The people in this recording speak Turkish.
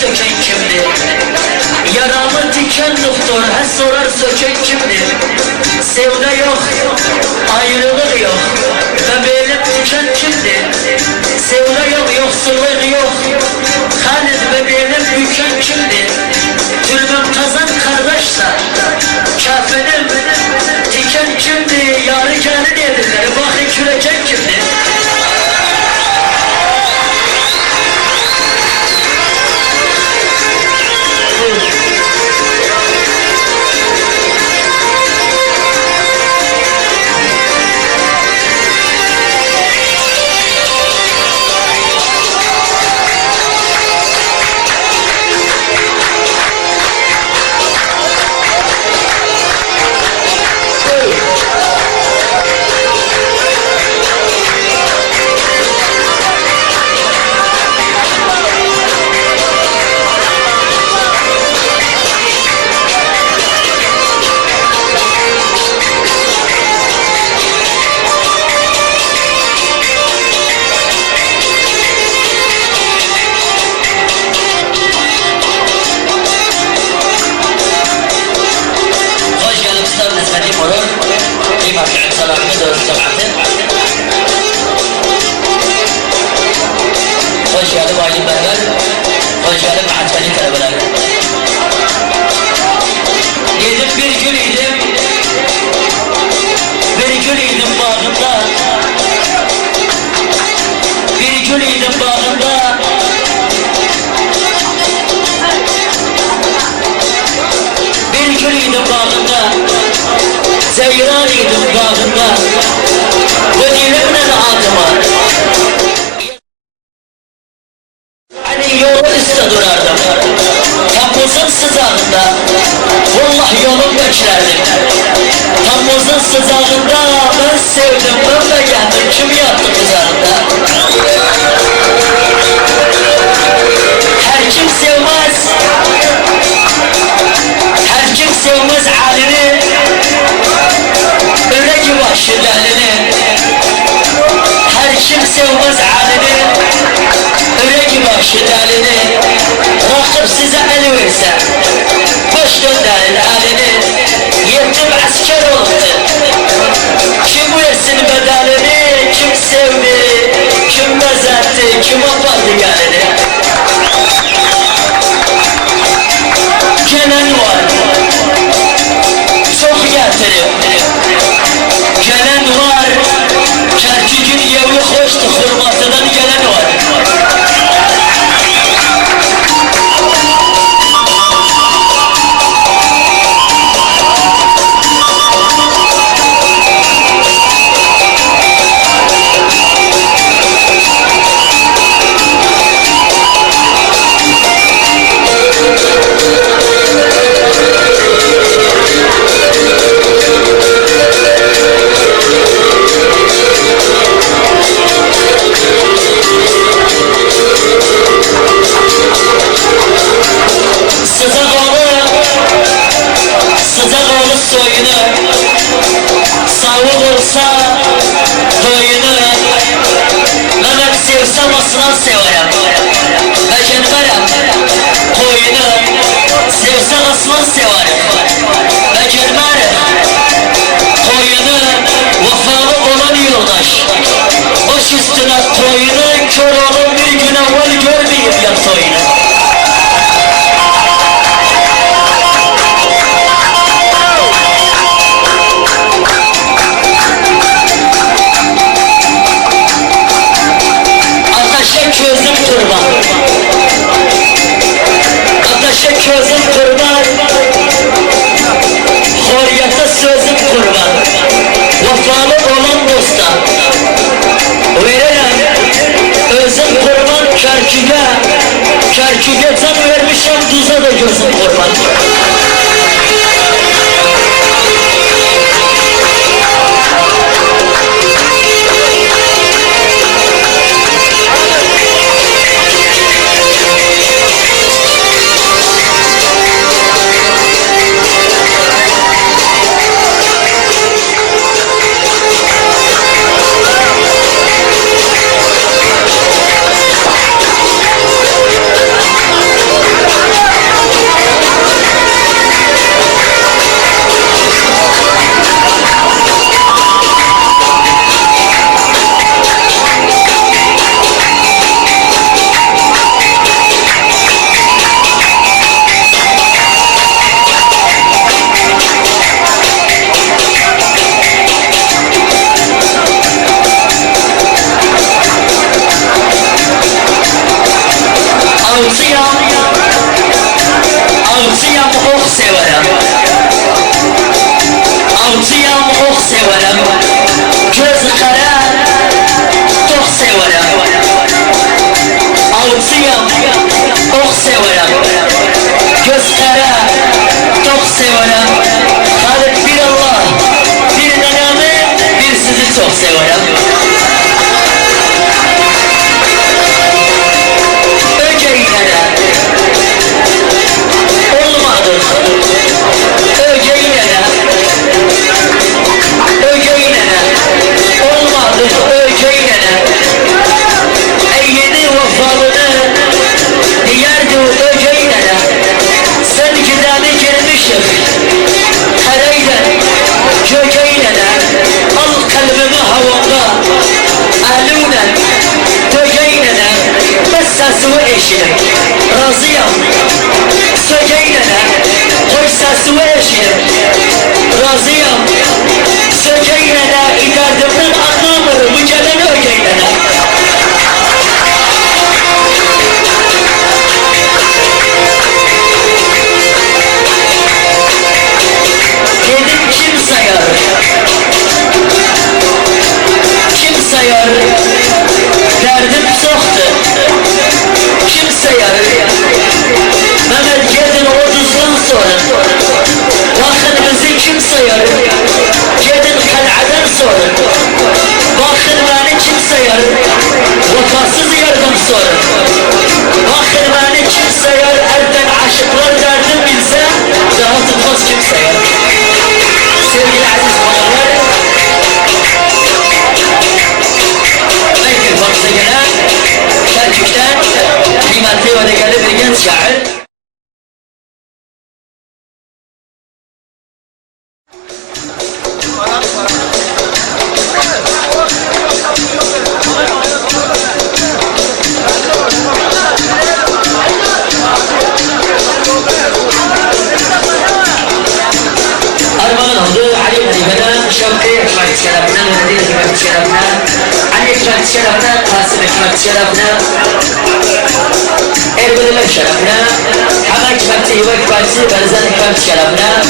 ilaç döken kimdi? Yaramı diken doktor, her sorar söken kimdi? Sevda yok, ayrılık yok, bebeğim diken kimdi? Sevda yok, yoksulluk yok, Halid bebeğim büken kimdi? Türbem kazan kardeşler, kafenim diken kimdi? Yarı gelin dediler, bakın kürecek kimdi? Hoş geldin Aydın Berber, hoş geldin Mahatteli talebeler. Yedim bir gül idim, bir gül idim bağımda, bir gül idim bağımda. Bir gül idim bağımda, zeyran idim bağımda, bu dilimle adıma. Yolun üstüne durardım, Temmuz'un sıcağında, vallahi yolum beklerdim. Temmuz'un sıcağında ben sevdim, ben de geldim, kim yattı kızarında? Her kim sevmez, her kim sevmez halini, öyle ki başı delini. Her kim sevmez halini, öyle ki başı delini. Rakip size el verse, boş gönderin elini. Yetim asker oldu, kim versin bedelini? Kim sevdi, kim mezetti, kim apardı gelini? Gelen var, çok getirip, gelen var. Kerkük'ün yevli hoştu, hurmatıdan gelen var. Kerkük'e can vermişim, tuza da gözüm kurban. severim. Göz kara, çok severim. Avcıyım, çok severim. Göz kara, çok severim. Halit bir Allah, bir nenemi, bir sizi çok severim. Sesimi eşinim, razıyım. Sökeylene, koy sesimi eşinim, razıyım. Sökeylene, derdimden anlamırım, bu gelen ögeylene. Dedim kim sayar? Kim sayar? Derdim çoktu. Kimse yarıyor. Mehmet gedin 30'dan sonra bakın bizi kimse yarıyor. Gedin kal'adan sonra bakın beni kimse yarıyor. Vakasız yardım sonra bakın beni kimse yarıyor. Erden aşıklar derdim bilse daha tutmaz kimse yarıyor. Sevgili aziz babalar, belki baksa gelen Kerkük'ten kıymetli ve değerli bir genç şair. Armağan oldu Ali Mehmet'e, Şevki Ekmek Şerefine, Mehmet Ekmek Şerefine, Ali Ekmek Şerefine, Kasım Ekmek Şerefine, Erbil'in şerefine, Hamak Ekmek Şerefine, Berzan Ekmek Şerefine,